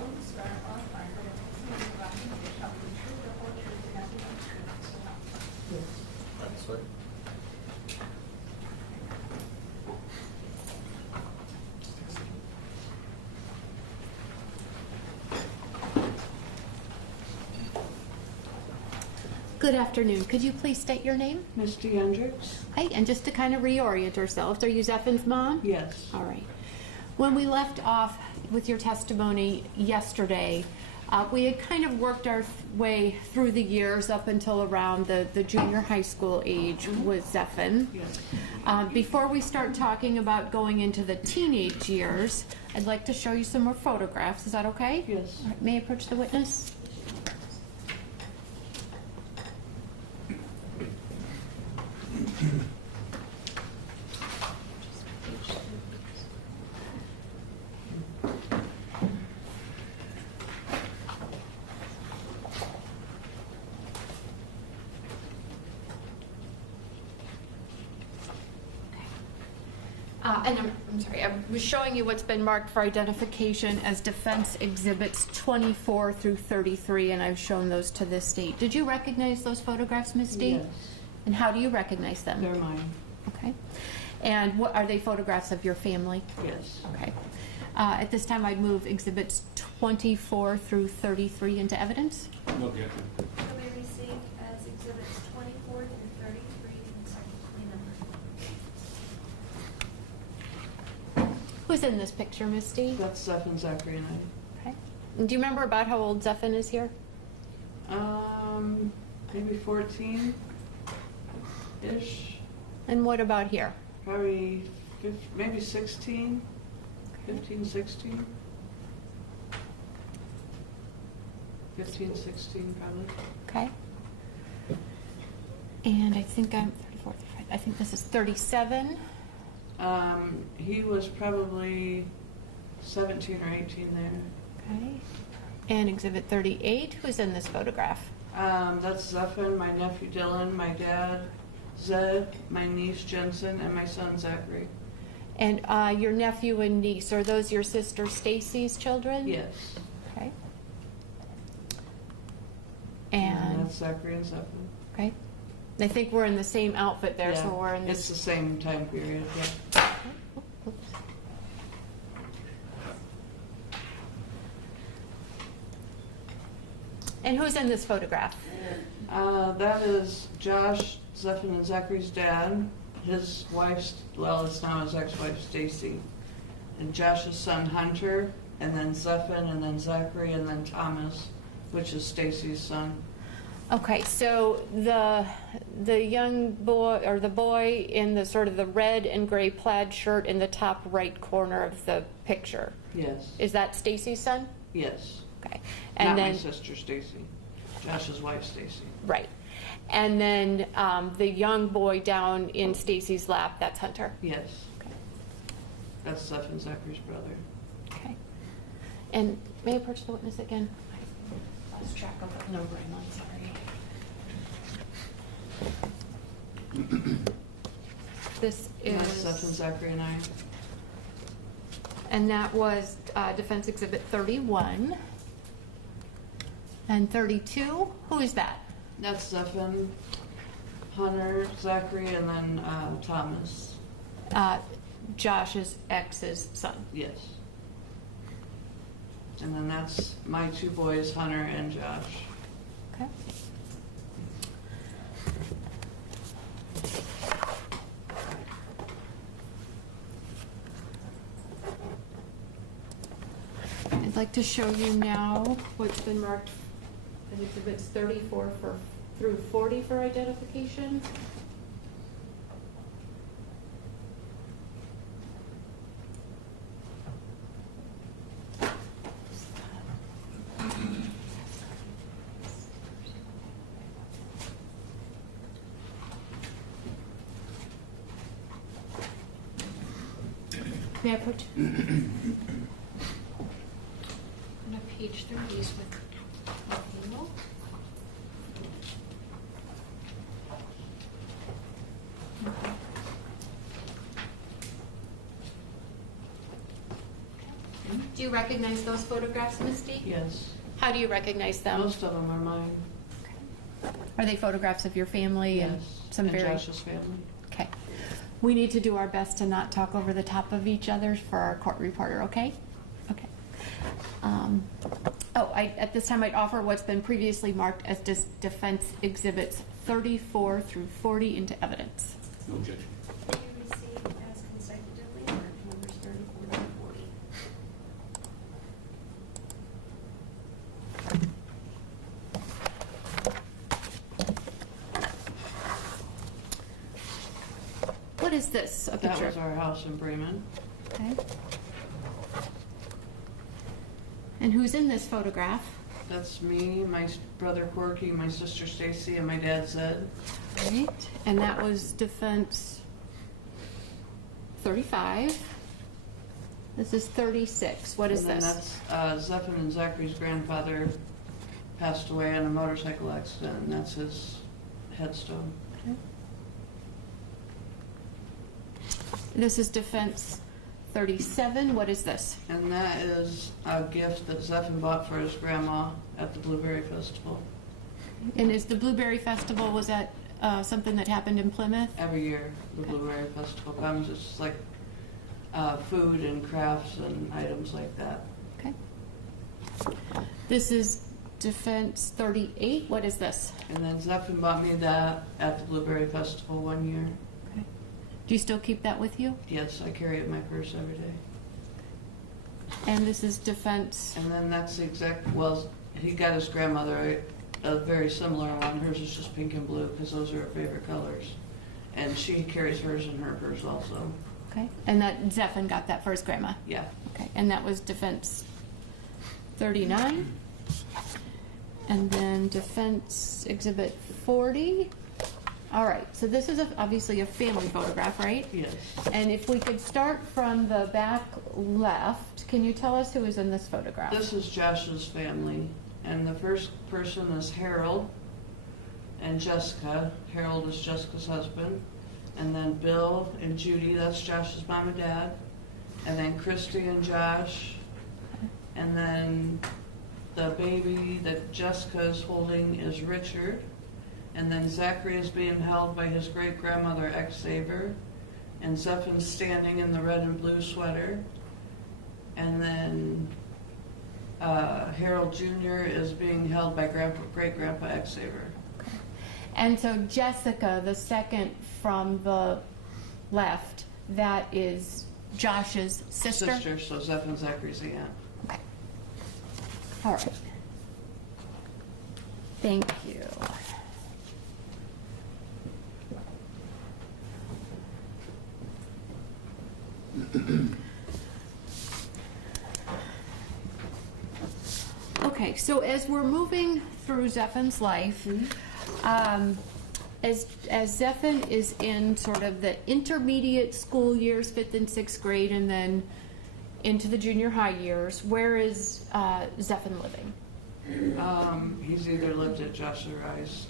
solemnly swear or affirm that the testimony about me shall be the truth, the whole truth, and nothing but the truth, so help me God. Yes. That's right. Good afternoon. Could you please state your name? Mr. Hendricks? Hi, and just to kind of reorient ourselves, are you Zephin's mom? Yes. All right. When we left off with your testimony yesterday, we had kind of worked our way through the years up until around the junior high school age with Zephin. Yes. Before we start talking about going into the teenage years, I'd like to show you some more photographs. Is that okay? Yes. All right, may I approach the witness? And I'm sorry, I was showing you what's been marked for identification as defense exhibits 24 through 33, and I've shown those to this date. Did you recognize those photographs, Ms. D? Yes. And how do you recognize them? They're mine. Okay. And what are they photographs of your family? Yes. Okay. At this time, I'd move exhibits 24 through 33 into evidence. No objection. Shall be received as exhibits 24 through 33 consecutively numbered. Who's in this picture, Ms. D? That's Zephin, Zachary, and Okay. And do you remember about how old Zephin is here? I. Maybe 14-ish. And what about here? Probably maybe 16. 15, 16. 15, 16 probably. Okay. And I think I'm 34, 35. I think this is 37. He was probably 17 or 18 there. Okay. And exhibit 38. Who's in this photograph? That's Zephin, my nephew Dylan, my dad Zed, my niece Jensen, and my son Zachary. And your nephew and niece, are those your sister Stacy's children? Yes. Okay. And And, that's Zachary and Zephin. okay. I think we're in the same outfit there, Yeah, so we're in it's this. the same time period, yeah. Oops. And who's in this photograph? That is Josh, Zephin and Zachary's dad. His wife's, well, it's now his ex-wife Stacy. And Josh's son Hunter, and then Zephin, and then Zachary, and then Thomas, which is Stacy's son. Okay, so the young boy, or the boy in the sort of the red and gray plaid shirt in the top right corner of the picture, Yes. is that Stacy's son? Yes. Okay. Not And my then, sister Stacy. Josh's wife Stacy. right. And then the young boy down in Stacy's lap, that's Hunter. Yes. Okay. That's Zephin, Zachary's brother. Okay. And may I approach the witness again? I lost track of what number I'm on, sorry. This And that's Zephin, is, Zachary, and I. and that was Defense Exhibit 31. And 32, who is that? That's Zephin, Hunter, Zachary, and then Thomas. Josh's ex's son. Yes. And then that's my two boys, Hunter and Josh. Okay. I'd like to show you now what's been marked as exhibits 34 through 40 for identification. May I put on a page through these with Neil? Do Do you recognize those photographs, Misty? Yes. How do you recognize them? Most of them are mine. Are they photographs of your family and Yes. some and very? Josh's family. Okay. We need to do our best to not talk over the top of each other for our court reporter, okay? Okay. At this time, I'd offer what's been previously marked as defense exhibits 34 through 40 into evidence. No objection. Do you receive as consecutively or numbers 34 and 40? What is this? A That picture? was our house in Bremen. Okay. And who's in this photograph? That's me, my brother Corky, my sister Stacy, and my dad Zed. Right. And that was defense 35. This is 36. What is And then this? that's Zephan and Zachary's grandfather passed away in a motorcycle accident, and that's his headstone. Okay. This is defense 37. What is this? And that is a gift that Zephan bought for his grandma at the Blueberry Festival. And is the Blueberry Festival, was that something that happened in Plymouth? Every year, the Blueberry Festival comes. It's like food and crafts and items like that. Okay. This is defense 38. What is this? And then Zephan bought me that at the Blueberry Festival one year. Okay. Do you still keep that with you? Yes, I carry it in my purse every day. And this is defense. And then that's the exact, well, he got his grandmother a very similar one. Hers is just pink and blue because those are her favorite colors. And she carries hers in her purse also. Okay. And that Zephan got that for his grandma. Yeah. Okay. And that was defense 39. And then defense exhibit 40. All right. So this is obviously a family photograph, right? Yes. And if we could start from the back left, can you tell us who is in this photograph? This is Josh's family. And the first person is Harold and Jessica. Harold is Jessica's husband. And then Bill and Judy, that's Josh's mom and dad. And then Christy and Josh. And then the baby that Jessica is holding is Richard. And then Zachary is being held by his great-grandmother, Xavier. And Zephan's standing in the red and blue sweater. And then Harold Jr. is being held by great-grandpa Xavier. And so Jessica, the second from the left, that is Josh's sister? Sister, so Zephan Zachary's aunt. Okay. All right. Thank you. Okay, so as we're moving through Zephan's life, as Zephan is in sort of the intermediate school years, 5th and 6th grade, and then into the junior high years, where is Zephan living? He's either lived at Josh or I's.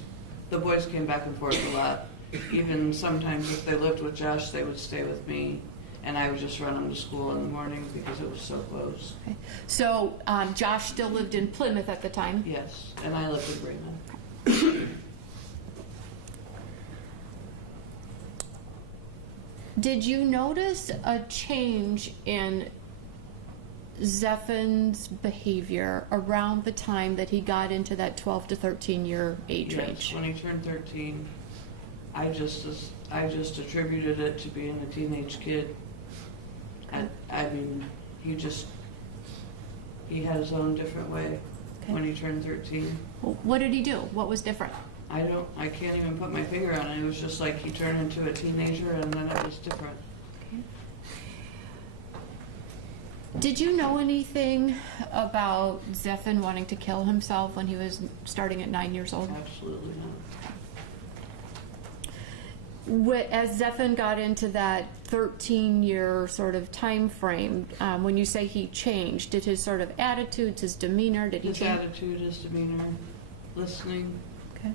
The boys came back and forth a lot. Even sometimes if they lived with Josh, they would stay with me, and I would just run them to school in the morning because it was so close. Okay. So Josh still lived in Plymouth at the time? Yes, and I lived in Bremen. Did you notice a change in Zephan's behavior around the time that he got into that 12 to 13 year age Yes, range? when he turned 13, I just attributed it to being a teenage kid. I mean, he had his own different way Okay. when he turned 13. Well, what did he do? What was different? I can't even put my finger on it. It was just like he turned into a teenager and then it was different. Okay. Did you know anything about Zephan wanting to kill himself when he was starting at 9 years old? Absolutely not. As Zephan got into that 13-year sort of time frame, when you say he changed, did his sort of attitudes, his demeanor, did he His change? attitude, his demeanor, listening. Okay.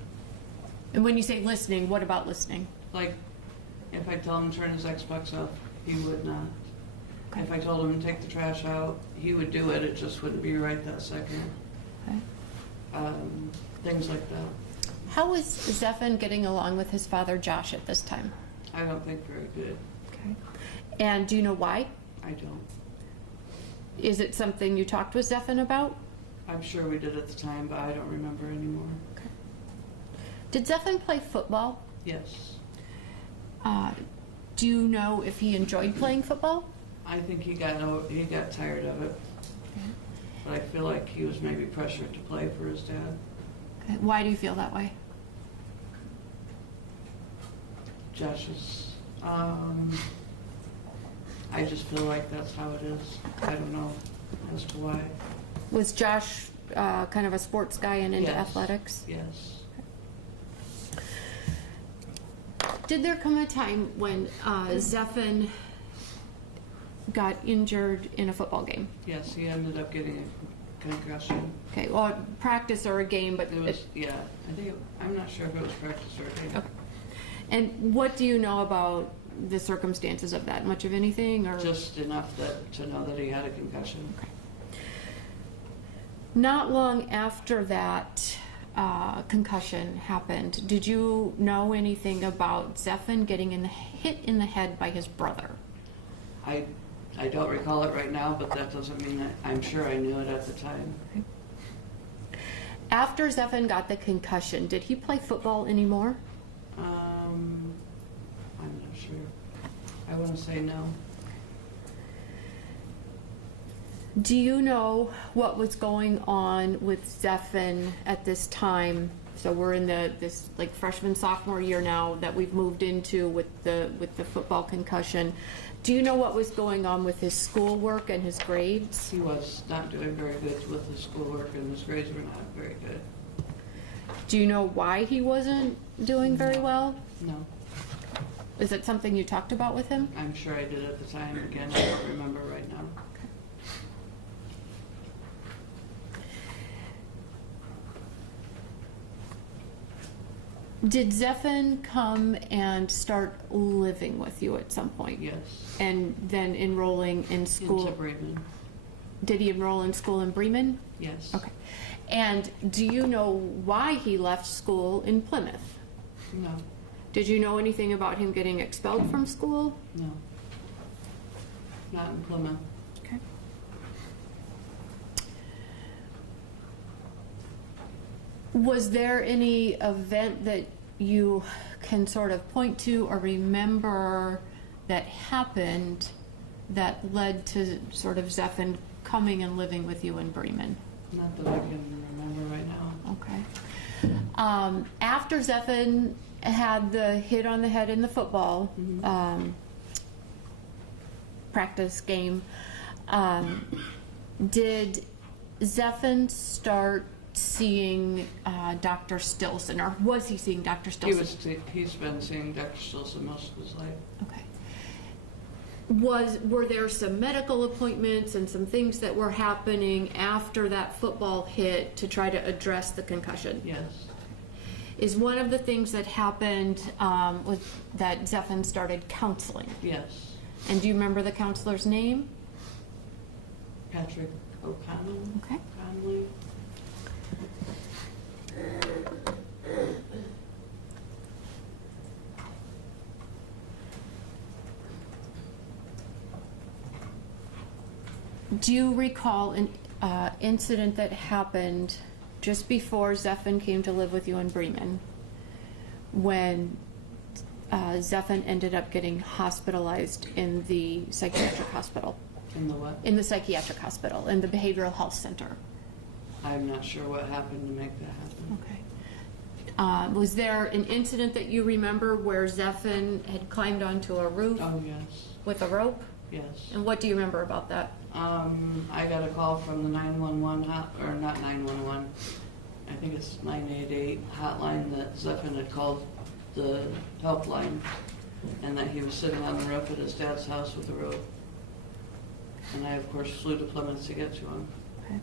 And when you say listening, what about listening? Like, if I tell him to turn his Xbox off, he would not. Okay. If I told him to take the trash out, he would do it, it just wouldn't be right that second. Okay. Things like that. How was Zephan getting along with his father, Josh, at this time? I don't think very good. Okay. And do you know why? I don't. Is it something you talked with Zephan about? I'm sure we did at the time, but I don't remember anymore. Okay. Did Zephan play football? Yes. Do you know if he enjoyed playing football? I think he got tired of it. But I feel like he was maybe pressured to play for his dad. Okay. Why do you feel that way? Josh is, I just feel like that's how it is. I don't know as to why. Was Josh kind of a sports guy and into Yes. athletics? Yes. Did there come a time when Zephan got injured in a football game? Yes, he ended up getting a concussion. Okay, well, practice or a game, but It was, yeah, I'm not sure if it was practice or a game. okay. And what do you know about the circumstances of that? Much of anything, or Just enough to know that he had a concussion. Okay. Not long after that concussion happened, did you know anything about Zephan getting hit in the head by his brother? I don't recall it right now, but that doesn't mean that I'm sure I knew it at the time. Okay. After Zephan got the concussion, did he play football anymore? I'm not sure. I want to say no. Do you know what was going on with Zephan at this time? So we're in this like freshman sophomore year now that we've moved into with the football concussion. Do you know what was going on with his schoolwork and his grades? He was not doing very good with his schoolwork, and his grades were not very good. Do you know why he wasn't doing very well? No. Is it something you talked about with him? I'm sure I did at the time. Again, I don't remember right now. Did Zephan come and start living with you at some point? Yes. And then enrolling in school? Into Bremen. Did he enroll in school in Bremen? Yes. Okay. And do you know why he left school in Plymouth? No. Did you know anything about him getting expelled from school? No. Not in Plymouth. Okay. Was there any event that you can sort of point to or remember that happened that led to sort of Zephan coming and living with you in Bremen? Not that I can remember right now. Okay. After Zephan had the hit on the head in the football practice game, did Zephan start seeing Dr. Stilson, or was he seeing Dr. Stilson? He's been seeing Dr. Stilson most of his life. Okay. Were there some medical appointments and some things that were happening after that football hit to try to address the concussion? Yes. Is one of the things that happened was that Zephan started counseling? Yes. And do you remember the counselor's name? Patrick O'Connell. Okay. Conley. Do you recall an incident that happened just before Zephan came to live with you in Bremen, when Zephan ended up getting hospitalized in the psychiatric hospital? In the what? In the psychiatric hospital, in the behavioral health center. I'm not sure what happened to make that happen. Okay. Was there an incident that you remember where Zephan had climbed onto a roof Oh, yes. with a rope? Yes. And what do you remember about that? I got a call from the 911 or not 911. I think it's 988 hotline that Zephan had called the helpline, and that he was sitting on the roof at his dad's house with a rope. And I, of course, flew to Plymouth to get to him. Okay.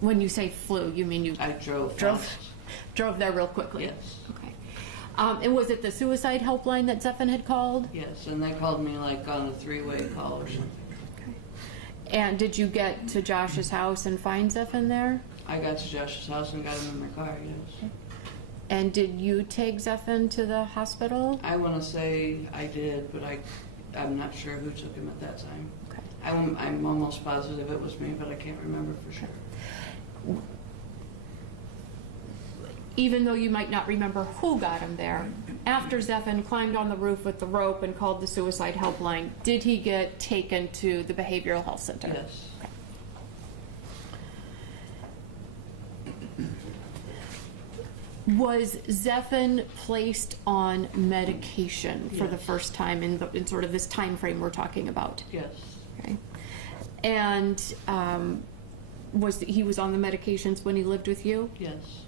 When you say flew, you mean you I drove. drove fast. there real quickly? Yes. Okay. And was it the suicide helpline that Zephan had called? Yes, and they called me like on a three-way call or something. Okay. And did you get to Josh's house and find Zephan there? I got to Josh's house and got him in my car, yes. And did you take Zephan to the hospital? I want to say I did, but I'm not sure who took him at that time. Okay. I'm almost positive it was me, but I can't remember for sure. Even though you might not remember who got him there, after Zephan climbed on the roof with the rope and called the suicide helpline, did he get taken to the behavioral health center? Yes. Was Zephan placed on medication for the Yes. first time in sort of this time frame we're talking about? Yes. Okay. And he was on the medications when he lived with you? Yes.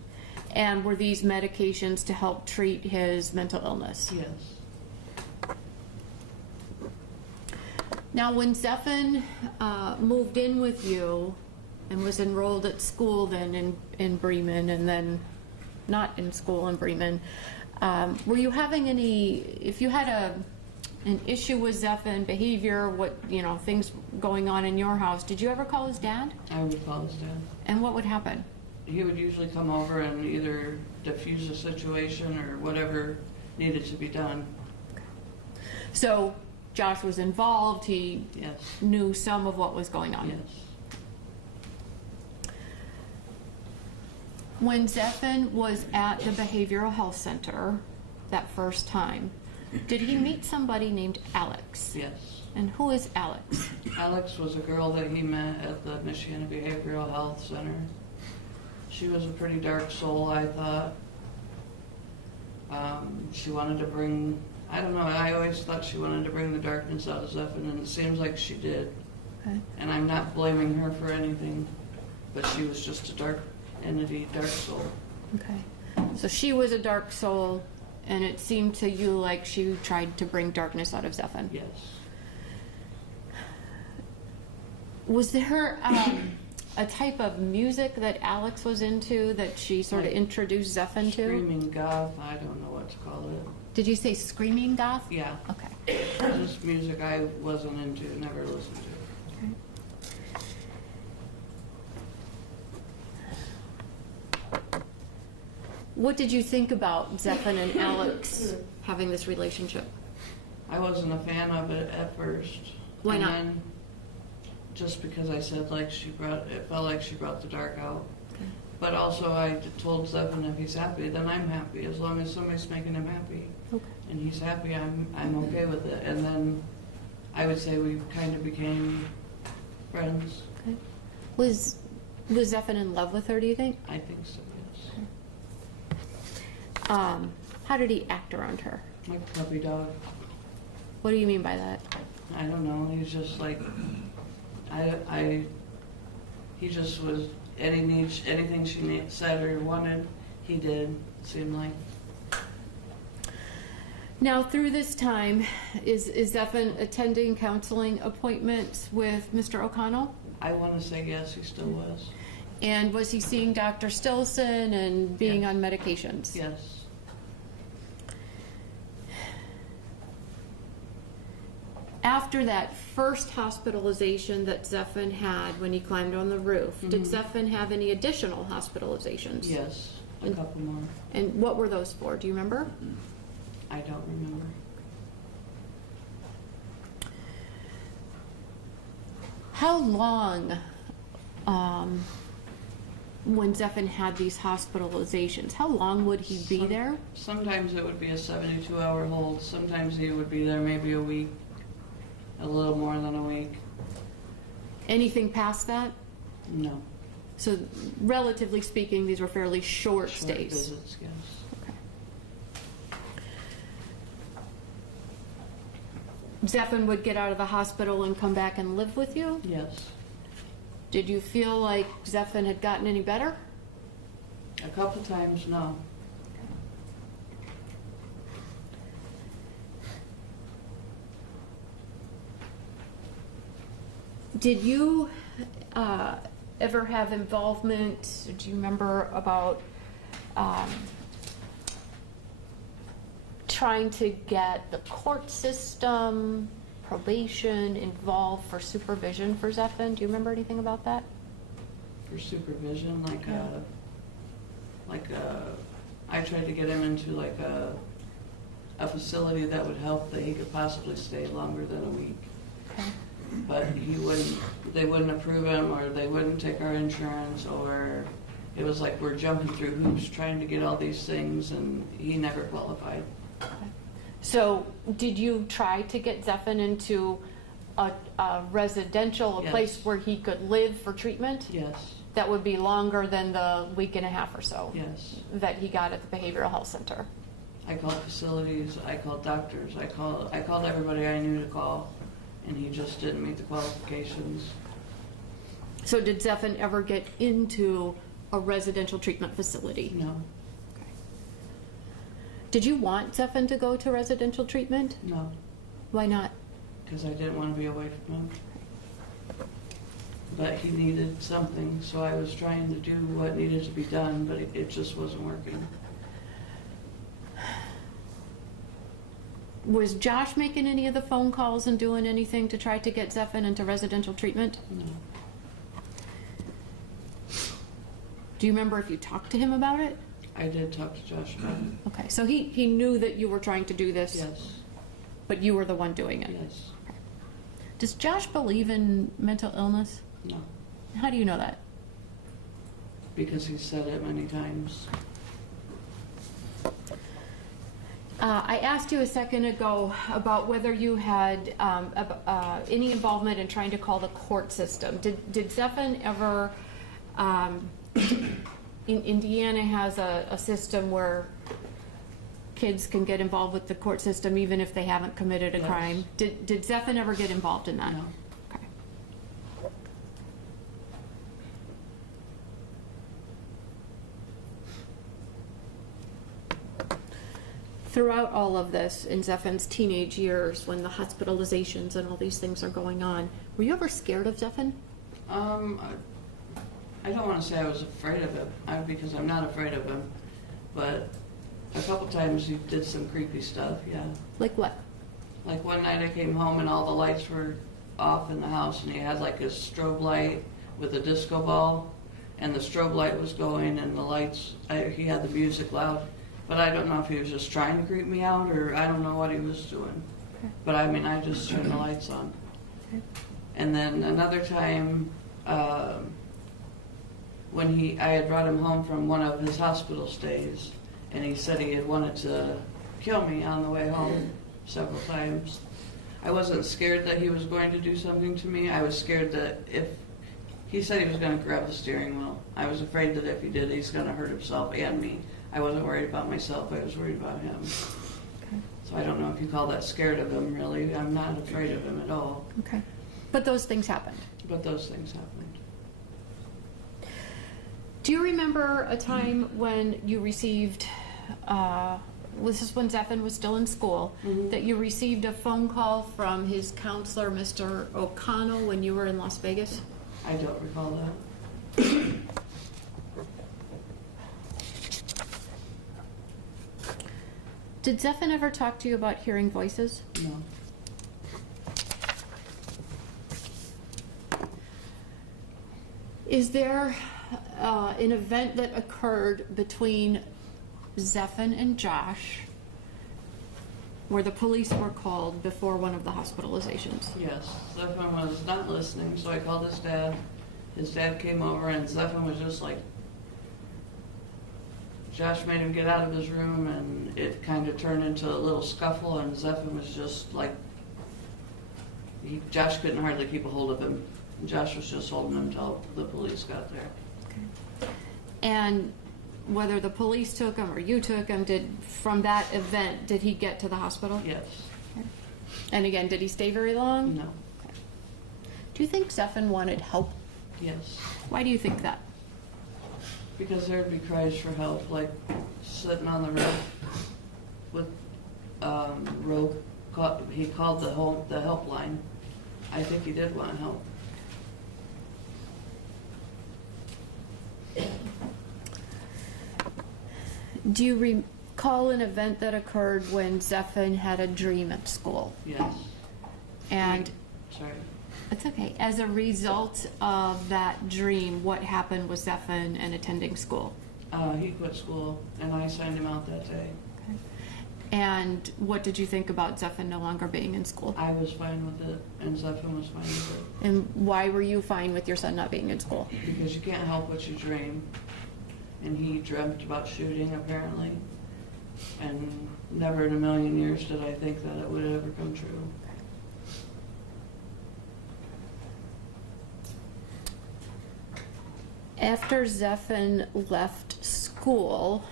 And were these medications to help treat his mental illness? Yes. Now, when Zephan moved in with you and was enrolled at school then in Bremen, and then not in school in Bremen, were you having any, if you had an issue with Zephan, behavior, things going on in your house, did you ever call his dad? I would call his dad. And what would happen? He would usually come over and either diffuse the situation or whatever needed to be done. So Josh was involved, he Yes. knew some of what was going on. Yes. When Zephan was at the behavioral health center that first time, did he meet somebody named Alex? Yes. And who is Alex? Alex was a girl that he met at the Michiana Behavioral Health Center. She was a pretty dark soul, I thought. She wanted to bring, I don't know, I always thought she wanted to bring the darkness out of Zephan, and it seems like she did. Okay. And I'm not blaming her for anything, but she was just a dark entity, dark soul. Okay. So she was a dark soul, and it seemed to you like she tried to bring darkness out of Zephan. Yes. Was there a type of music that Alex was into that she sort of introduced Zephan to? Screaming goth, I don't know what to call it. Did you say screaming goth? Yeah. Okay. Just music I wasn't into, never listened to. What did you think about Zephan and Alex having this relationship? I wasn't a fan of it at first. Why not? And then just because I said it felt like she brought the dark out. Okay. But also I told Zephan if he's happy, then I'm happy. As long as somebody's making him happy Okay. and he's happy, I'm okay with it. And then I would say we kind of became friends. Okay. Was Zephan in love with her, do you think? I think so, yes. How did he act around her? Like a puppy dog. What do you mean by that? I don't know. He's just like, he just was, anything she said or wanted, he did, seemed like. Now, through this time, is Zephan attending counseling appointments with Mr. O'Connell? I want to say yes, he still was. And was he seeing Dr. Stillson and being Yes. on medications? Yes. After that first hospitalization that Zephan had when he climbed on the roof, did Zephan have any additional hospitalizations? Yes, a couple more. And what were those for? Do you remember? I don't remember. How long, when Zephan had these hospitalizations, how long would he be there? Sometimes it would be a 72-hour hold. Sometimes he would be there maybe a week, a little more than a week. Anything past that? No. So relatively speaking, these were fairly short stays. Visits, yes. Zephan would get out of the hospital and come back and live with you? Yes. Did you feel like Zephan had gotten any better? A couple times, no. Did you ever have involvement, do you remember about trying to get the court system probation involved for supervision for Zephan? Do you remember anything about that? For supervision, Yeah. I tried to get him into like a facility that would help that he could possibly stay longer than a week. Okay. But they wouldn't approve him, or they wouldn't take our insurance, or it was like we're jumping through hoops trying to get all these things, and he never qualified. Okay. So did you try to get Zephan into a residential, a Yes. place where he could live for treatment? Yes, That would be longer than the week and a half or so yes. that he got at the behavioral health center? I called facilities, I called doctors, I called everybody I knew to call, and he just didn't meet the qualifications. So did Zephan ever get into a residential treatment facility? No, Okay. Did you want Zephan to go to residential treatment? no, Why not? because I didn't want to be away from him. But he needed something, so I was trying to do what needed to be done, but it just wasn't working. Was Josh making any of the phone calls and doing anything to try to get Zephan into residential treatment? No, Do you remember if you talked to him about it? I did talk to Josh about it. Okay, so he knew that you were trying to do this, Yes, but you were the one doing it. yes, Does Josh believe in mental illness? no, How do you know that? because he said it many times. I asked you a second ago about whether you had any involvement in trying to call the court system. Did Zephan ever, in Indiana has a system where kids can get involved with the court system even if they haven't committed a Yes. crime. Did Zephan ever get involved in that? No. Okay. Throughout all of this, in Zephan's teenage years, when the hospitalizations and all these things are going on, were you ever scared of Zephan? I don't want to say I was afraid of him, because I'm not afraid of him, but a couple times he did some creepy stuff, yeah. Like what? Like one night I came home and all the lights were off in the house, and he had like a strobe light with a disco ball, and the strobe light was going and the lights, he had the music loud, but I don't know if he was just trying to creep me out, or I don't know what he was doing. Okay. But I mean, I just turned the lights on. Okay. And then another time, when I had brought him home from one of his hospital stays, and he said he had wanted to kill me on the way home several times. I wasn't scared that he was going to do something to me. I was scared that if he said he was going to grab the steering wheel, I was afraid that if he did, he's going to hurt himself and me. I wasn't worried about myself, I was worried about him. Okay. So I don't know if you call that scared of him, really. I'm not afraid of him at all. Okay. But those things happened. But those things happened. Do you remember a time when you received, this is when Zephan was still in school, Mhm. that you received a phone call from his counselor, Mr. O'Connell, when you were in Las Vegas? I don't recall that. Did Zephan ever talk to you about hearing voices? No. Is there an event that occurred between Zephan and Josh where the police were called before one of the hospitalizations? Yes, Zephan was not listening, so I called his dad. His dad came over, and Zephan was just like, Josh made him get out of his room, and it kind of turned into a little scuffle, and Zephan was just like, Josh couldn't hardly keep a hold of him. Josh was just holding him until the police got there. Okay. And whether the police took him or you took him, from that event, did he get to the hospital? Yes. Okay. And again, did he stay very long? No. Okay. Do you think Zephan wanted help? Yes. Why do you think that? Because there'd be cries for help, like sitting on the roof with rope. He called the helpline. I think he did want help. Do you recall an event that occurred when Zephan had a dream at school? Yes. And Sorry. it's okay. As a result of that dream, what happened with Zephan and attending school? He quit school, and I signed him out that day. Okay. And what did you think about Zephan no longer being in school? I was fine with it, and Zephan was fine with it. And why were you fine with your son not being in school? Because you can't help what you dream. And he dreamt about shooting, apparently. And never in a million years did I think that it would ever come true. After Zephan left school,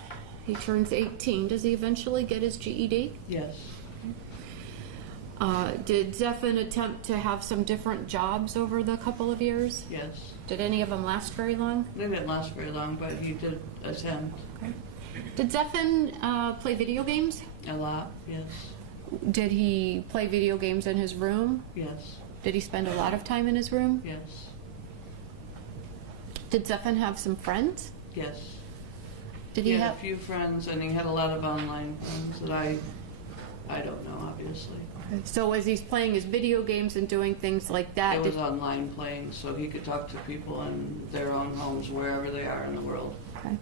he turns 18. Does he eventually get his GED? Yes. Did Zephan attempt to have some different jobs over the couple of years? Yes. Did any of them last very long? They didn't last very long, but he did attempt. Okay. Did Zephan play video games? A lot, yes. Did he play video games in his room? Yes. Did he spend a lot of time in his room? Yes. Did Zephan have some friends? Yes. Did He he had have? a few friends, and he had a lot of online friends that I don't know, obviously. So as he's playing his video games and doing things like that, It was online playing, so he could talk to people in their own homes, wherever they are in the world. okay.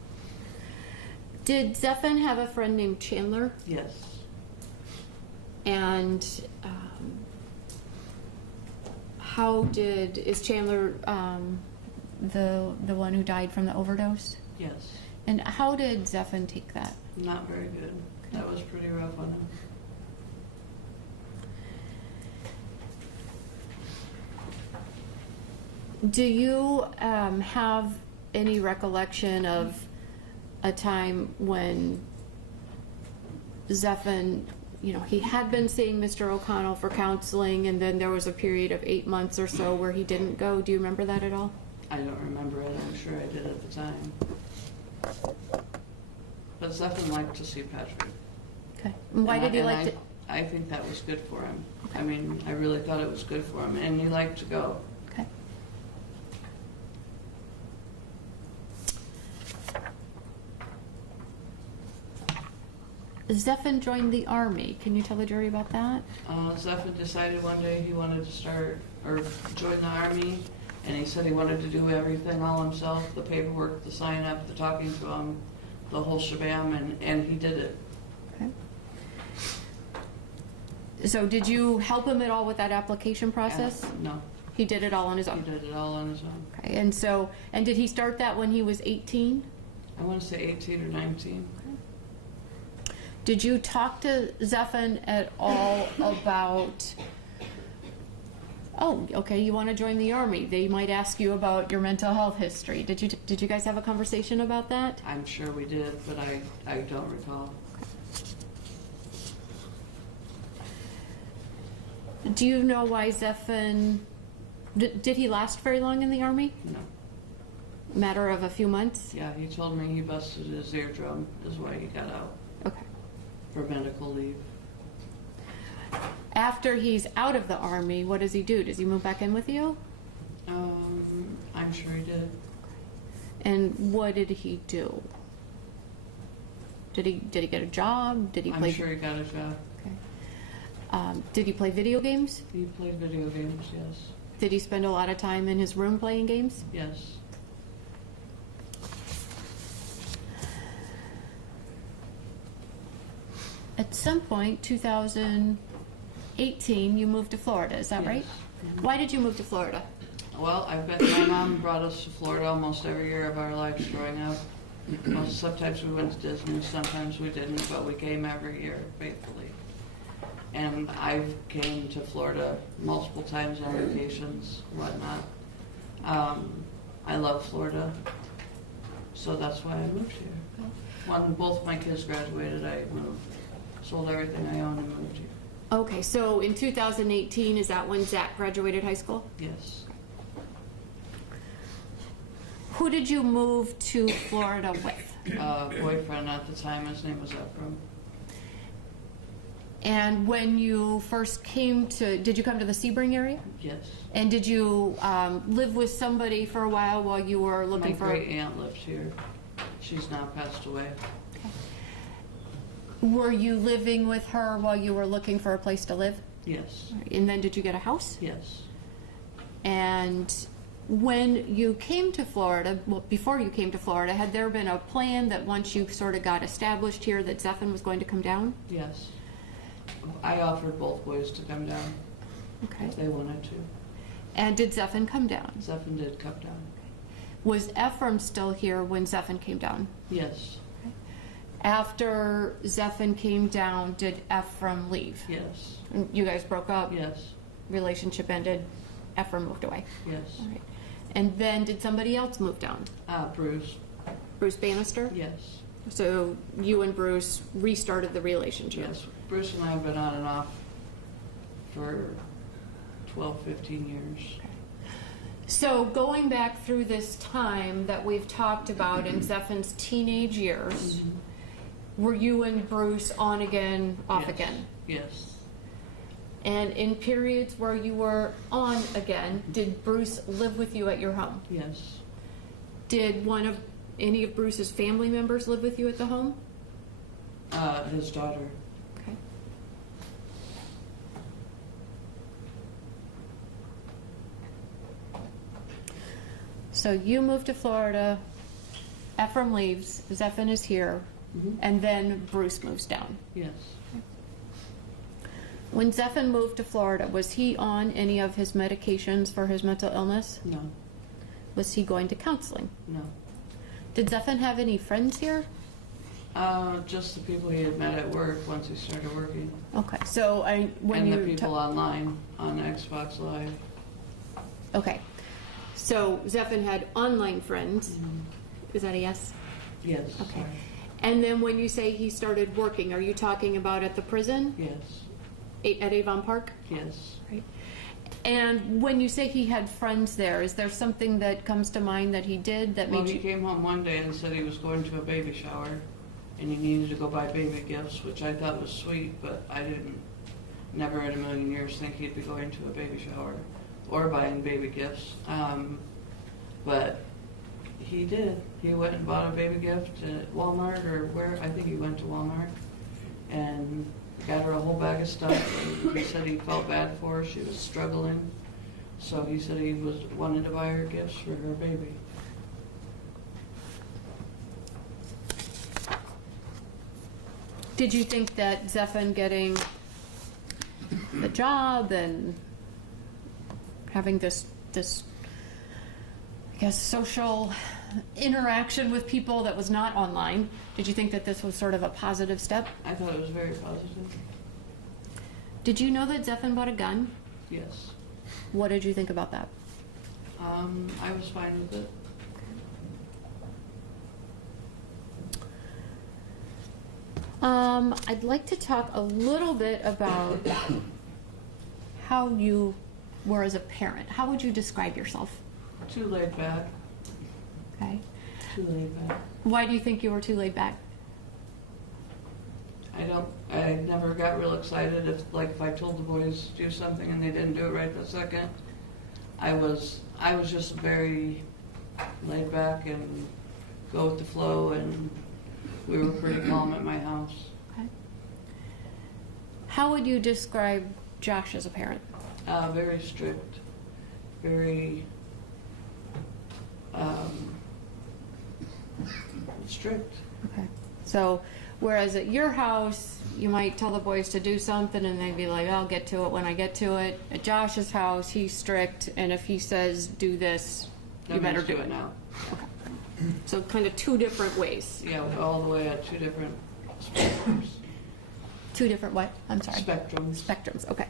Did Zephan have a friend named Chandler? Yes. And is Chandler the one who died from the overdose? Yes. And how did Zephan take that? Not very good. That was pretty rough on him. Do you have any recollection of a time when Zephan, he had been seeing Mr. O'Connell for counseling, and then there was a period of 8 months or so where he didn't go? Do you remember that at all? I don't remember it. I'm sure I did at the time. But Zephan liked to see Patrick. Okay. And why did he like to? I think that was good for him. Okay. I mean, I really thought it was good for him, and he liked to go. Okay. Zephan joined the Army. Can you tell the jury about that? Zephan decided one day he wanted to join the Army, and he said he wanted to do everything all himself, the paperwork, the sign up, the talking to him, the whole shebang, and he did it. Okay. So did you help him at all with that application process? No, He did it all on his he own? did it all on his own. Okay, and did he start that when he was 18? I want to say 18 or 19. Did you talk to Zephan at all about, oh, okay, you want to join the Army? They might ask you about your mental health history. Did you guys have a conversation about that? I'm sure we did, but I don't recall. Do you know why Zephan, did he last very long in the Army? No. Matter of a few months? Yeah, he told me he busted his eardrum is why he got out Okay. for medical leave. After he's out of the Army, what does he do? Does he move back in with you? I'm sure he did. And what did he do? Did he get a job? Did he play? I'm sure he got a job. Okay. Did he play video games? He played video games, yes. Did he spend a lot of time in his room playing games? Yes. At some point, 2018, you moved to Florida, is that Yes. right? Why did you move to Florida? Well, my mom brought us to Florida almost every year of our lives growing up. Sometimes we went to Disney, sometimes we didn't, but we came every year faithfully. And I came to Florida multiple times on vacations, whatnot. I love Florida, so that's why I moved here. When both my kids graduated, I moved, sold everything I owned and moved here. Okay, so in 2018, is that when Zach graduated high school? Yes. Who did you move to Florida with? Boyfriend at the time, his name was Ephraim. And when you first did you come to the Sebring area? Yes. And did you live with somebody for a while you were looking My for? great aunt lived here. She's now passed away. Were you living with her while you were looking for a place to live? Yes. All right. And then did you get a house? Yes. And when you came to Florida, well, before you came to Florida, had there been a plan that once you sort of got established here that Zephyr was going to come down? Yes. I offered both boys to come down Okay. if they wanted to. And did Zephyr come down? Zephyr did come down. Was Ephraim still here when Zephyr came down? Yes. After Zephyr came down, did Ephraim leave? Yes. And you guys broke up? Yes. Relationship ended? Ephraim moved away? Yes. All right. And then did somebody else move down? Bruce. Bruce Bannister? Yes. So you and Bruce restarted the relationship? Yes. Bruce and I have been on and off for 12, 15 years. So going back through this time that we've talked about in Zephyr's teenage years, were you and Bruce on again, off Yes. again? Yes. And in periods where you were on again, did Bruce live with you at your home? Yes. Did any of Bruce's family members live with you at the home? His daughter. Okay. So you moved to Florida, Ephraim leaves, Zephyr is here, and then Bruce moves down. Yes. When Zephyr moved to Florida, was he on any of his medications for his mental illness? No. Was he going to counseling? No. Did Zephyr have any friends here? Just the people he had met at work once he started working. Okay, so when and you the people online on Xbox Live. okay, so Zephyr had online friends. Is that a yes? Yes. Okay. Sorry. And then when you say he started working, are you talking about at the prison? Yes. At Avon Park? Yes. Right. And when you say he had friends there, is there something that comes to mind that he did that Well, made he you... came home one day and said he was going to a baby shower and he needed to go buy baby gifts, which I thought was sweet, but I didn't, never in a million years think he'd be going to a baby shower or buying baby gifts. But he did. He went and bought a baby gift at Walmart or where, I think he went to Walmart and got her a whole bag of stuff. And he said he felt bad for her. She was struggling. So he said he wanted to buy her gifts for her baby. Did you think that Zephyr getting the job and having this I guess social interaction with people that was not online, did you think that this was sort of a positive step? I thought it was very positive. Did you know that Zephyr bought a gun? Yes. What did you think about that? I was fine with it. I'd like to talk a little bit about how you were as a parent. How would you describe yourself? Too laid back. Okay. Too laid back. Why do you think you were too laid back? I never got real excited if I told the boys to do something and they didn't do it right the second. I was just very laid back and go with the flow, and we were pretty calm at my house. Okay. How would you describe Josh as a parent? Very strict, very strict. Okay. So, whereas at your house, you might tell the boys to do something and they'd be like, I'll get to it when I get to it. At Josh's house, he's strict, and if he says do this, you That better means do it. now. So kind of two different ways. Yeah, all the way at two different spectrums. Two different what? I'm sorry. Spectrums. Spectrums, okay.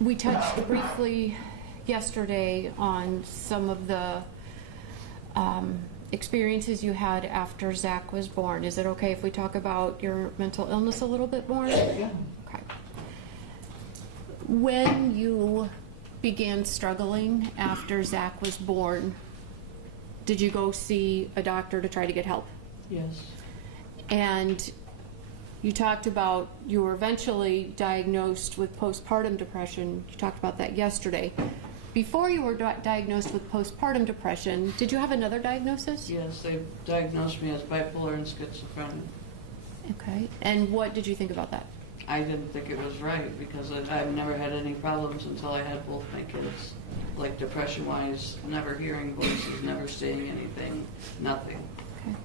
We touched briefly yesterday on some of the experiences you had after Zach was born. Is it okay if we talk about your mental illness a little bit more? Yeah. Okay. When you began struggling after Zach was born, did you go see a doctor to try to get help? Yes. And You talked about you were eventually diagnosed with postpartum depression. You talked about that yesterday. Before you were diagnosed with postpartum depression, did you have another diagnosis? Yes, they diagnosed me as bipolar and schizophrenia. Okay. And what did you think about that? I didn't think it was right because I've never had any problems until I had both my kids. Like depression-wise, never hearing voices, never seeing anything, nothing. Okay.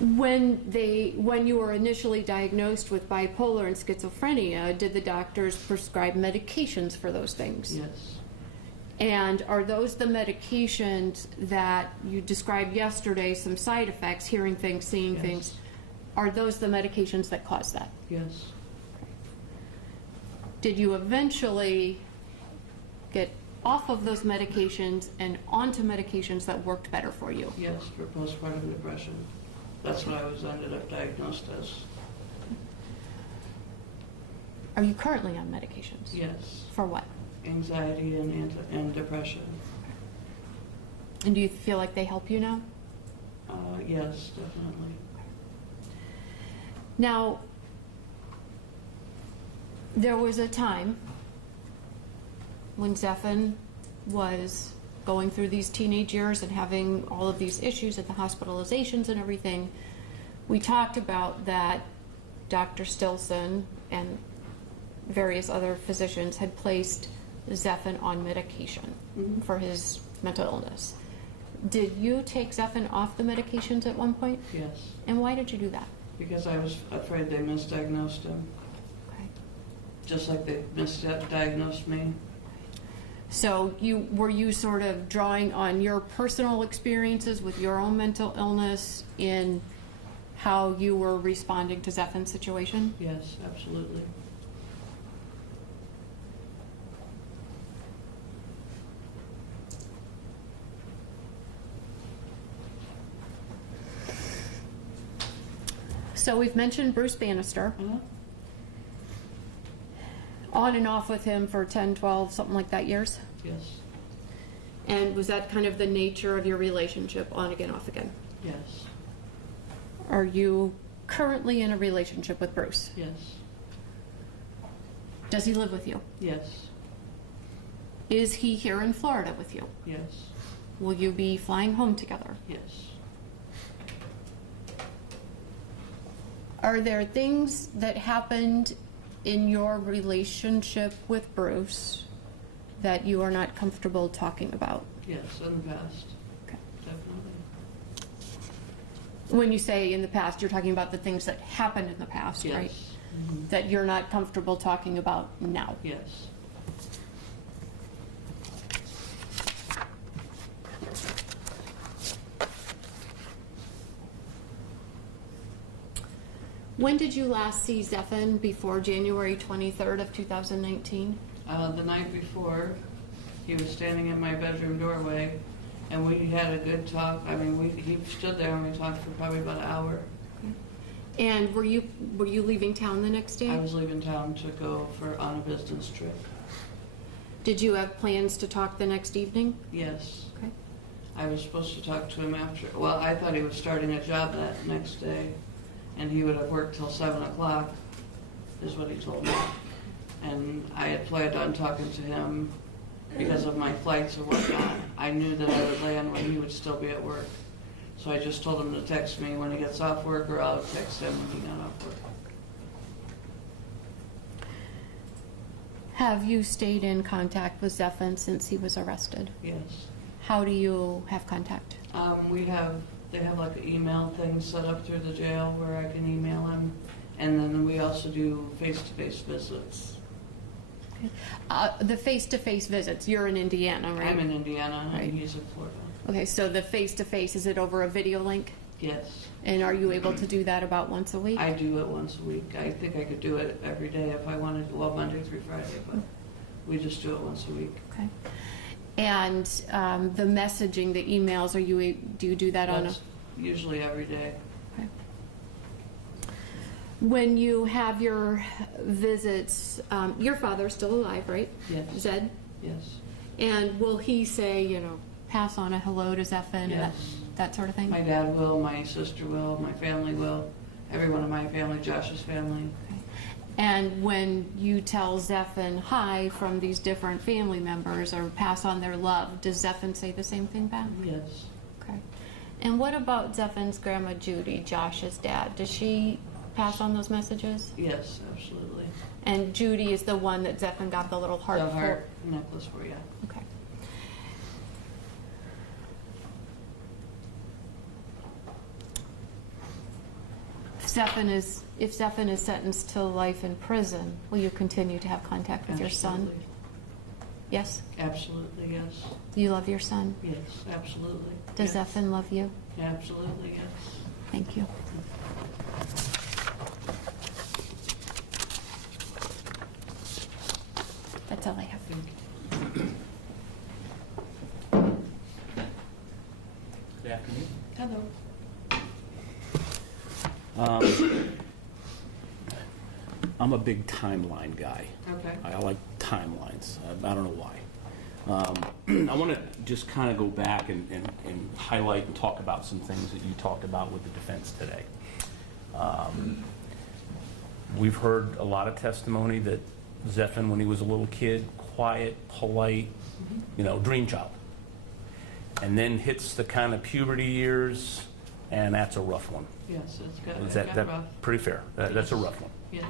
When you were initially diagnosed with bipolar and schizophrenia, did the doctors prescribe medications for those things? Yes. And are those the medications that you described yesterday, some side effects, hearing things, seeing Yes. things, are those the medications that cause that? Yes. Did you eventually get off of those medications and onto medications that worked better for you? Yes, for postpartum depression. That's what I was ended up diagnosed as. Are you currently on medications? Yes. For what? Anxiety and depression. And do you feel like they help you now? Yes, definitely. Now, there was a time when Zephan was going through these teenage years and having all of these issues and the hospitalizations and everything. We talked about that Dr. Stilson and various other physicians had placed Zephan on medication for his mental illness. Did you take Zephan off the medications at one point? Yes. And why did you do that? Because I was afraid they misdiagnosed him. Okay. Just like they misdiagnosed me. So were you sort of drawing on your personal experiences with your own mental illness in how you were responding to Zephan's situation? Yes, absolutely. So we've mentioned Bruce Bannister. On and off with him for 10, 12, something like that years? Yes. And was that kind of the nature of your relationship, on again, off again? Yes. Are you currently in a relationship with Bruce? Yes. Does he live with you? Yes. Is he here in Florida with you? Yes. Will you be flying home together? Yes. Are there things that happened in your relationship with Bruce that you are not comfortable talking about? Yes, in the past. Okay. Definitely. When you say in the past, you're talking about the things that happened in the past, Yes. right? Mhm. That you're not comfortable talking about now. Yes. When did you last see Zephan before January 23rd of 2019? The night before, he was standing in my bedroom doorway, and we had a good talk. I mean, he stood there and we talked for probably about an hour. And were you leaving town the next day? I was leaving town to go on a business trip. Did you have plans to talk the next evening? Yes. Okay. I was supposed to talk to him after. Well, I thought he was starting a job that next day, and he would have worked till 7 o'clock, is what he told me. And I had planned on talking to him because of my flights and whatnot. I knew that I would land when he would still be at work. So I just told him to text me when he gets off work, or I'll text him when he got off work. Have you stayed in contact with Zephan since he was arrested? Yes. How do you have contact? They have like an email thing set up through the jail where I can email him. And then we also do face-to-face visits. The face-to-face visits, you're in Indiana, right? I'm in Indiana, Right. and he's in Florida. Okay, so the face-to-face, is it over a video link? Yes. And are you able to do that about once a week? I do it once a week. I think I could do it every day if I wanted, well, Monday through Friday, but we just do it once a week. Okay. And the messaging, the emails, do you do that on a... That's usually every day. Okay. When you have your visits, your father's still alive, right? Yes. Zed? Yes. And will he say, pass on a hello to Zephan and Yes. that sort of thing? My dad will, my sister will, my family will. Everyone in my family, Josh's family. And when you tell Zephan hi from these different family members or pass on their love, does Zephan say the same thing back? Yes. Okay. And what about Zephan's grandma Judy, Josh's dad? Does she pass on those messages? Yes, absolutely. And Judy is the one that Zephan got the little heart The for? heart necklace for you. Okay. If Zephan is sentenced to life in prison, will you continue to have contact with your son? Absolutely. Yes? Absolutely, yes. Do you love your son? Yes, absolutely. Does yes. Zephan love you? Absolutely, yes. Thank you. That's all I have. Good afternoon. Hello. I'm a big timeline guy. Okay. I like timelines. I don't know why. I want to just kind of go back and highlight and talk about some things that you talked about with the defense today. We've heard a lot of testimony that Zephan, when he was a little kid, quiet, polite, dream child. And then hits the kind of puberty years, and that's a rough one. Yes, Is it's got rough. pretty fair? That's a rough one. Yes.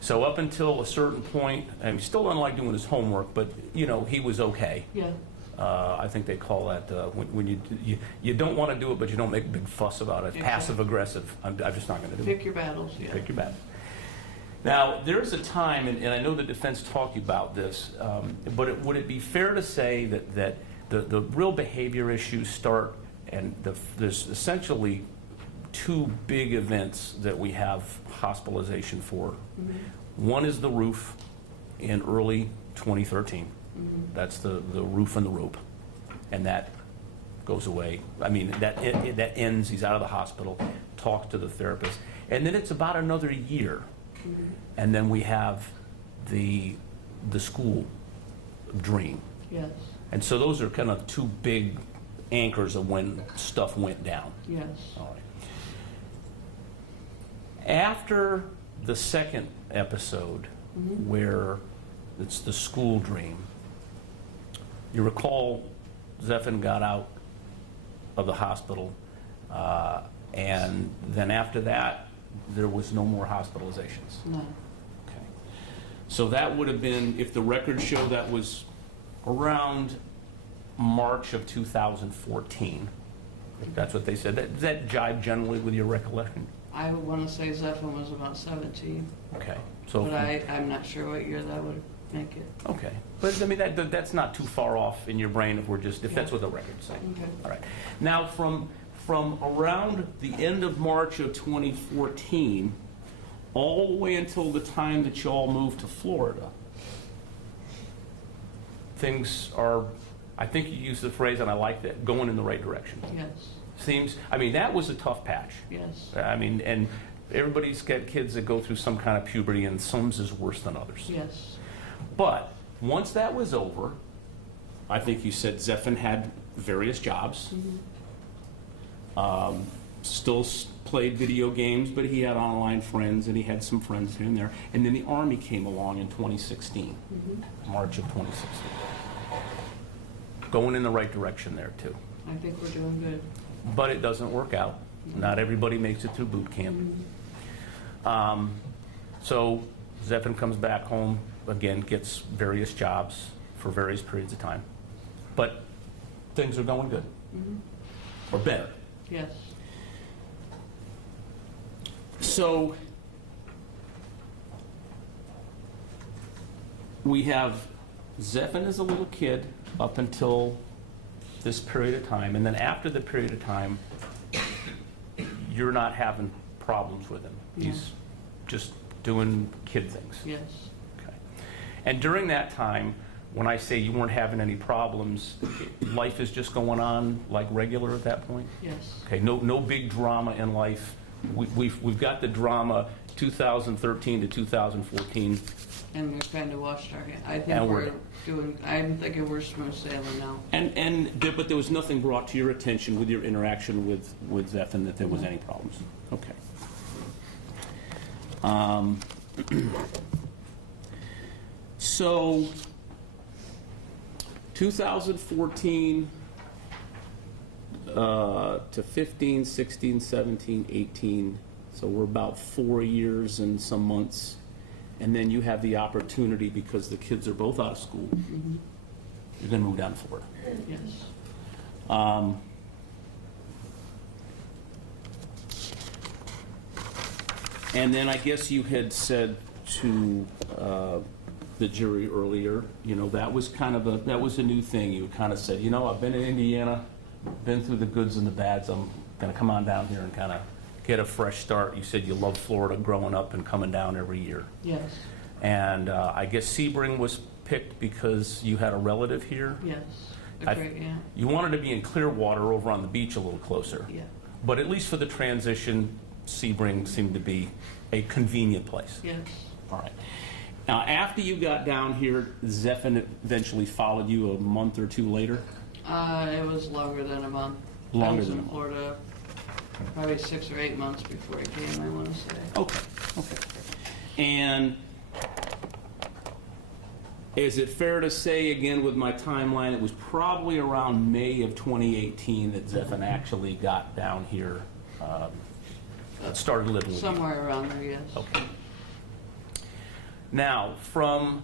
So up until a certain point, and he still doesn't like doing his homework, but he was okay. Yeah. I think they call that when you don't want to do it, but you don't make a big fuss about it. Exactly. Passive aggressive. I'm just not going to do Pick it. your battles. Yeah. Pick your battle. Now there's a time, and I know the defense talked about this, but would it be fair to say that the real behavior issues start, and there's essentially two big events that we have hospitalization for. Mm-hmm. One is the roof in early 2013. Mm-hmm. That's the roof and the rope, and that goes away. I mean, that ends. He's out of the hospital. Talks to the therapist, and then it's about another year, and then we have the school dream. Yes. And so those are kind of two big anchors of when stuff went down. Yes. All right. After the second episode, where it's the school dream, you recall Zephan got out of the hospital, and then after that, there was no more hospitalizations. No. Okay. So that would have been, if the records show, that was around March of 2014. That's what they said. Does that jive generally with your recollection? I would want to say Zephan was about 17, Okay. So. but I'm not sure what year that would make it. Okay. But I mean, that's not too far off in your brain if that's what the records say. Okay. All right. Now, from around the end of March of 2014, all the way until the time that you all moved to Florida, things are, I think you used the phrase, and I like that, going in the right direction. Yes. That was a tough patch. Yes. I mean, and everybody's got kids that go through some kind of puberty, and some's is worse than others. Yes. But once that was over, I think you said Zephan had various jobs. Still played video games, but he had online friends, and he had some friends here and there. And then the Army came along in 2016, March of 2016. Going in the right direction there, too. I think we're doing good. But it doesn't work out. Not everybody makes it through boot camp. So Zephan comes back home, again, gets various jobs for various periods of time. But things are going good. Or better. Yes. So we have Zephan as a little kid up until this period of time, and then after the period of time, you're not having problems with him. He's just doing kid things. Yes. Okay. And during that time, when I say you weren't having any problems, life is just going on like regular at that point? Yes. Okay, no big drama in life. We've got the drama 2013 to 2014. And we've kind of washed our hands. I think And I'm thinking we're smooth sailing now. But there was nothing brought to your attention with your interaction with Zephan that there was any problems. Okay. So, 2014 to 15, 16, 17, 18. So we're about 4 years and some months. And then you have the opportunity, because the kids are both out of school, you're going to move down to Florida. Yes. And then I guess you had said to the jury earlier, that was kind of that was a new thing. You kind of said, I've been in Indiana, been through the goods and the bads. I'm going to come on down here and kind of get a fresh start. You said you loved Florida growing up and coming down every year. Yes. And I guess Sebring was picked because you had a relative here. Yes. A great aunt. You wanted to be in Clearwater over on the beach a little closer. Yeah. But at least for the transition, Sebring seemed to be a convenient place. Yes. All right. Now, after you got down here, Zephyr eventually followed you a month or two later? It was longer than a month. Longer I was than a in month. Florida probably 6 or 8 months before he came, I want to say. Okay. And is it fair to say, again, with my timeline, it was probably around May of 2018 that Zephyr actually got down here, started living with you? Somewhere around there, yes. Okay. Now, from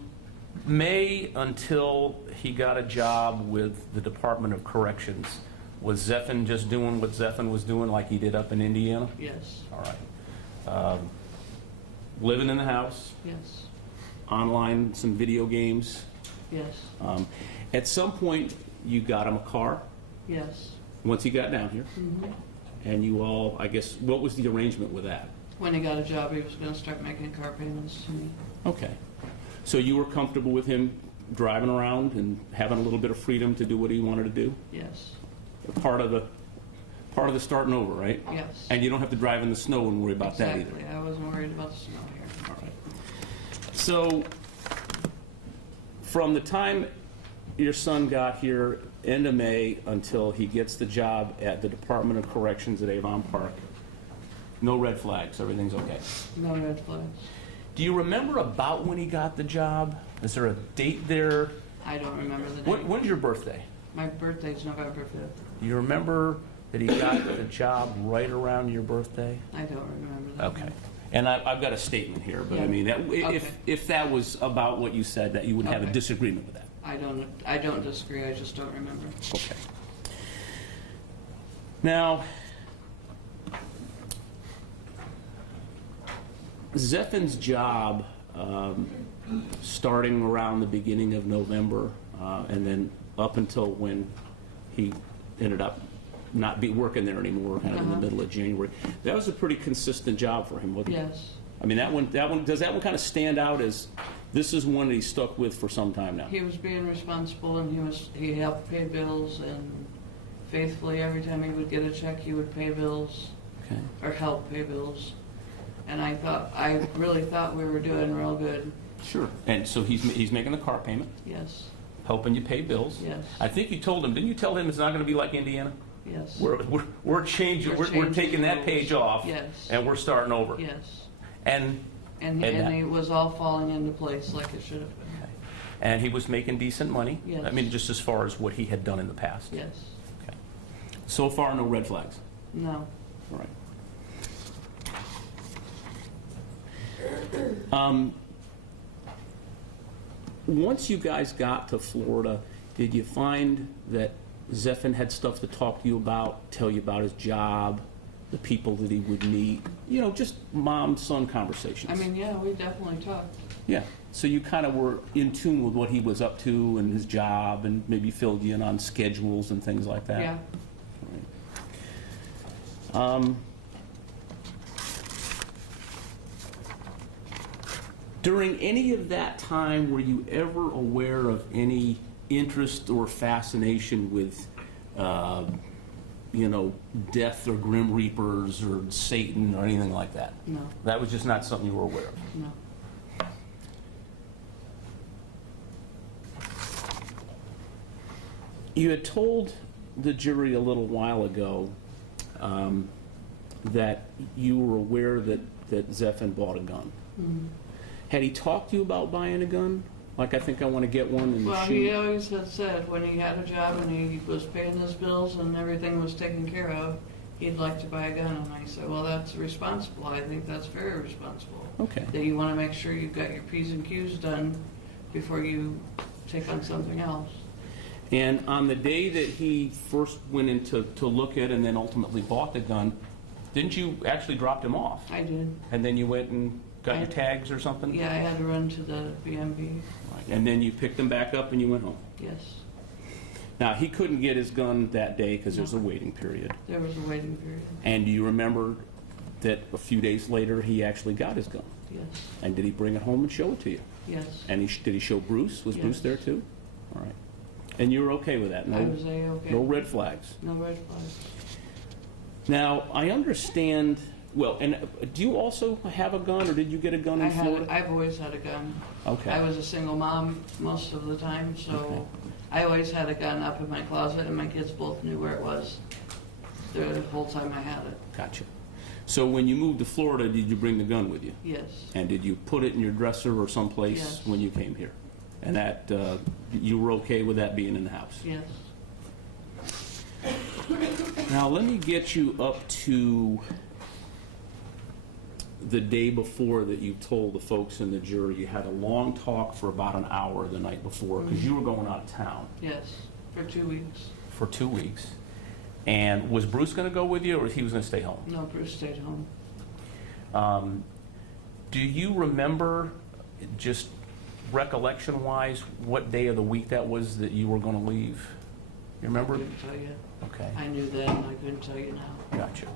May until he got a job with the Department of Corrections, was Zephyr just doing what Zephyr was doing like he did up in Indiana? Yes. All right. Living in the house, Yes. online, some video games. Yes. At some point, you got him a car Yes. once he got down here. Mm-hmm. And you all, I guess, what was the arrangement with that? When he got a job, he was going to start making car payments to me. Okay. So you were comfortable with him driving around and having a little bit of freedom to do what he wanted to do? Yes. Part of the starting over, right? Yes. And you don't have to drive in the snow and worry about that either. Exactly. I wasn't worried about the snow here. All right. So, from the time your son got here, end of May, until he gets the job at the Department of Corrections at Avon Park, no red flags, everything's okay. No red flags. Do you remember about when he got the job? Is there a date there? I don't remember the date. When's your birthday? My birthday's November 5th. Do you remember that he got the job right around your birthday? I don't remember that. Okay. And I've got a statement here, but I Yeah. mean, Okay. if that was about what you said, that you wouldn't have a Okay. disagreement with that. I don't disagree. I just don't remember. Okay. Now, Zephyr's job, starting around the beginning of November, and then up until when he ended up not be working there anymore, kind of in the middle of January, that was a pretty consistent job for him, wasn't it? Yes. I mean, does that one kind of stand out as this is one that he's stuck with for some time now? He was being responsible, and he helped pay bills, and faithfully every time he would get a check, he would pay bills Okay. or help pay bills. And I really thought we were doing real good. Sure. And so he's making the car payment, Yes. helping you pay bills. Yes. I think you told him, didn't you tell him it's not going to be like Indiana? Yes. We're changing, we're changing taking that rules. page off. Yes. And we're starting over. Yes. And And it was all falling into place like it should have been. okay. And he was making decent money. Yes. I mean, just as far as what he had done in the past. Yes. Okay. So far, no red flags. No. All right. Once you guys got to Florida, did you find that Zephyr had stuff to talk to you about, tell you about his job, the people that he would meet? Just mom-son conversations. I mean, yeah, we definitely talked. Yeah. So you kind of were in tune with what he was up to and his job, and maybe filled you in on schedules and things like that? Yeah. Right. During any of that time, were you ever aware of any interest or fascination with, death or Grim Reapers or Satan or anything like that? No. That was just not something you were aware of? No. You had told the jury a little while ago that you were aware that that Zephyr bought a gun. Mhm. Had he talked to you about buying a gun? Like, I think I want to get one and Well, shoot. he always had said when he had a job and he was paying his bills and everything was taken care of, he'd like to buy a gun. And I said, well, that's responsible. I think that's very responsible. Okay. That you want to make sure you've got your P's and Q's done before you take on something else. And on the day that he first went in to look at and then ultimately bought the gun, didn't you actually drop him off? I did. And then you went and got your tags or something? Yeah, I had to run to the BMV. Right. And then you picked them back up and you went home? Yes, Now, he couldn't get his gun that day because there's a waiting period. there was a waiting period. And do you remember that a few days later he actually got his gun? Yes, And did he bring it home and show it to you? yes. And did he show Bruce? Was Bruce Yes. there too? All right. And you were okay with that? I was A-okay. No red flags? No red flags. Now, I understand, well, and do you also have a gun, or did you get a gun in Florida? I've always had a gun. Okay. I was a single mom most of the time, so Okay. I always had a gun up in my closet, and my kids both knew where it was the whole time I had it. Gotcha. So when you moved to Florida, did you bring the gun with you? Yes, And did you put it in your dresser or someplace Yes. when you came here? And that, you were okay with that being in the house? yes. Now, let me get you up to the day before that you told the folks in the jury. You had a long talk for about an hour the night before because you were going out of town Yes, for 2 weeks. for 2 weeks. And was Bruce going to go with you, or he was going to stay home? No, Bruce stayed home. Do you remember, just recollection-wise, what day of the week that was that you were going to leave? You remember? I couldn't tell you. Okay. I knew then, I couldn't tell you now. Gotcha.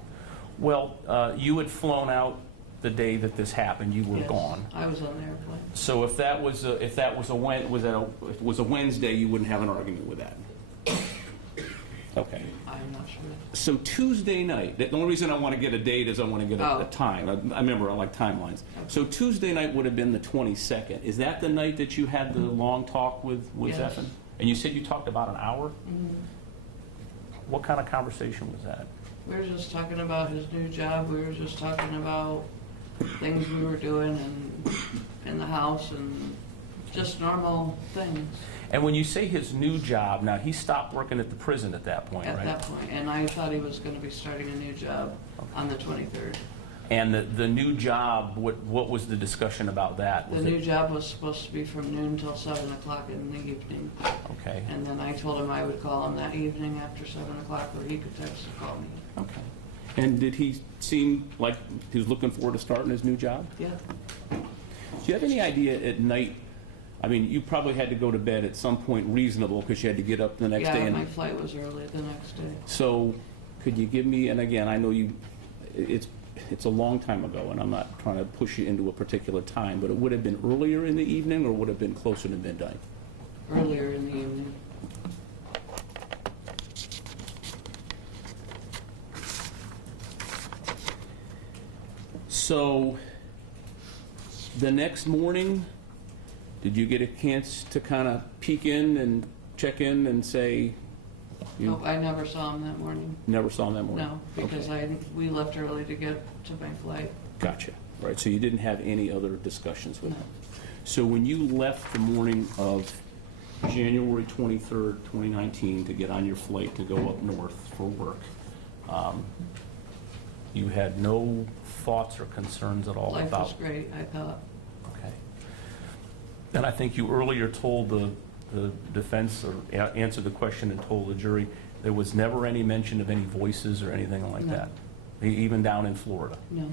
Well, you had flown out the day that this happened. You were Yes, gone. I was on the airplane. So if that was a Wednesday, you wouldn't have an argument with that. Okay. I'm not sure. So Tuesday night. The only reason I want to get a date is I want to get a Oh. time. I remember I like timelines. So Tuesday night would have been the 22nd. Is that the night that you had the long talk with Yes. Zephyr? And you said you talked about an hour. Mhm. What kind of conversation was that? We were just talking about his new job. We were just talking about things we were doing in the house and just normal things And when you say his new job, now he stopped working at the prison at that point, at right? that point. And I thought he was going to be starting a new job on the 23rd. And the new job, what was the discussion about that? The Was new it, job was supposed to be from noon till 7 o'clock in the evening. okay, And then I told him I would call him that evening after 7 o'clock, or he could text or call me. okay. And did he seem like he was looking forward to starting his new job? Yeah, Do you have any idea at night? I mean, you probably had to go to bed at some point reasonable because you had to get up the next day. yeah, And my flight was early the next day. so, could you give me? And again, I know it's a long time ago, and I'm not trying to push you into a particular time, but it would have been earlier in the evening, or would have been closer to midnight? Earlier in the evening. So, the next morning, did you get a chance to kind of peek in and check in and say you Nope, I never saw him that morning. never saw him that morning? No, because Okay. we left early to get to my flight. Gotcha. Right, so you didn't have any other discussions with No. him? So when you left the morning of January 23rd, 2019, to get on your flight to go up north for work, you had no thoughts or concerns at all Life about... was great, I thought. Okay. And I think you earlier told the defense, or answered the question and told the jury, there was never any mention of any voices or anything like No. that, even down in Florida. No.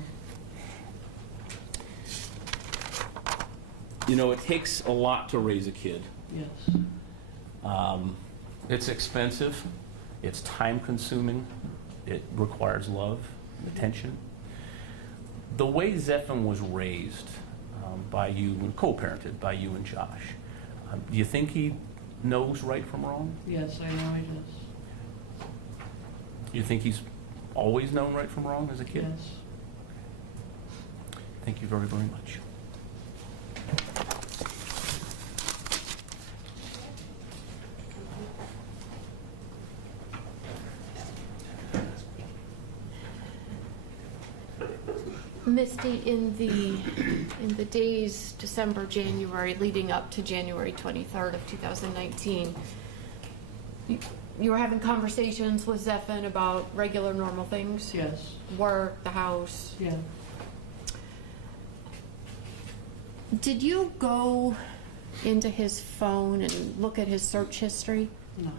You know, it takes a lot to raise a kid. Yes. It's expensive, it's time-consuming, it requires love, attention. The way Zephyr was raised by you, and co-parented by you and Josh, do you think he knows right from wrong? Yes, I know he does. You think he's always known right from wrong as a kid? Yes. Thank you very, very much. Misty, in the days December, January, leading up to January 23rd of 2019, you were having conversations with Zephan about regular, normal things? Yes, Work, the house? yeah. Did you go into his phone and look at his search history? No,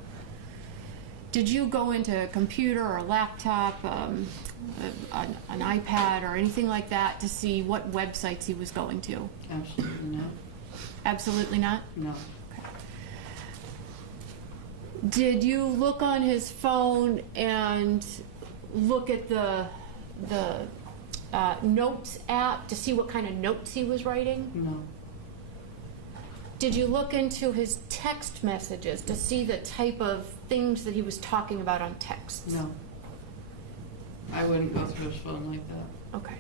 Did you go into a computer or a laptop, an iPad or anything like that to see what websites he was going to? absolutely not. Absolutely not? No, Did you look on his phone and look at the notes app to see what kind of notes he was writing? no, Did you look into his text messages to see the type of things that he was talking about on texts? no. I wouldn't go through his phone like that. Okay.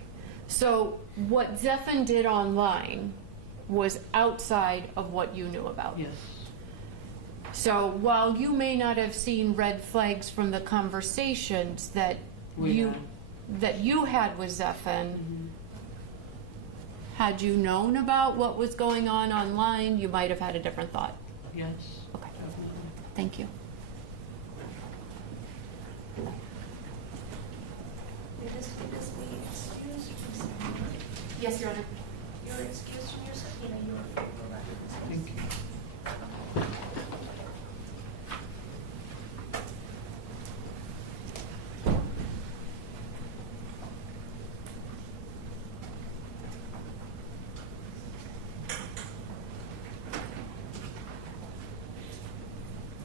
So what Zephan did online was outside of what you knew about? Yes, So while you may not have seen red flags from the conversations that you had with Zephan, had you known about what was going on online, you might have had a different thought. yes, Okay. definitely. Thank you. You just be excused from subpoena. Yes, Your Honor. You're excused from your subpoena. You're allowed to discuss. Thank you.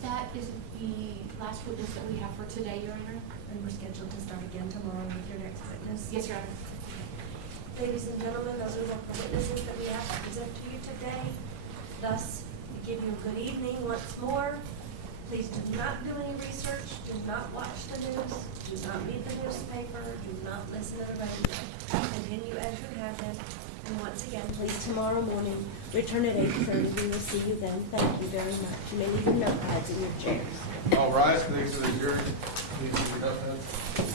That is the last witness that we have for today, Your Honor. And we're scheduled to start again tomorrow with your next witness. Yes, Your Honor. Ladies and gentlemen, those are the witnesses that we have to present to you today. Thus, we give you a good evening once more. Please do not do any research, do not watch the news, do not read the newspaper, do not listen to the radio. Continue as you have been. And once again, please tomorrow morning, return at 8:30. We will see you then. Thank you very much. You may leave your notepads in your chairs. All rise, please, for the jury. Please leave your notepads.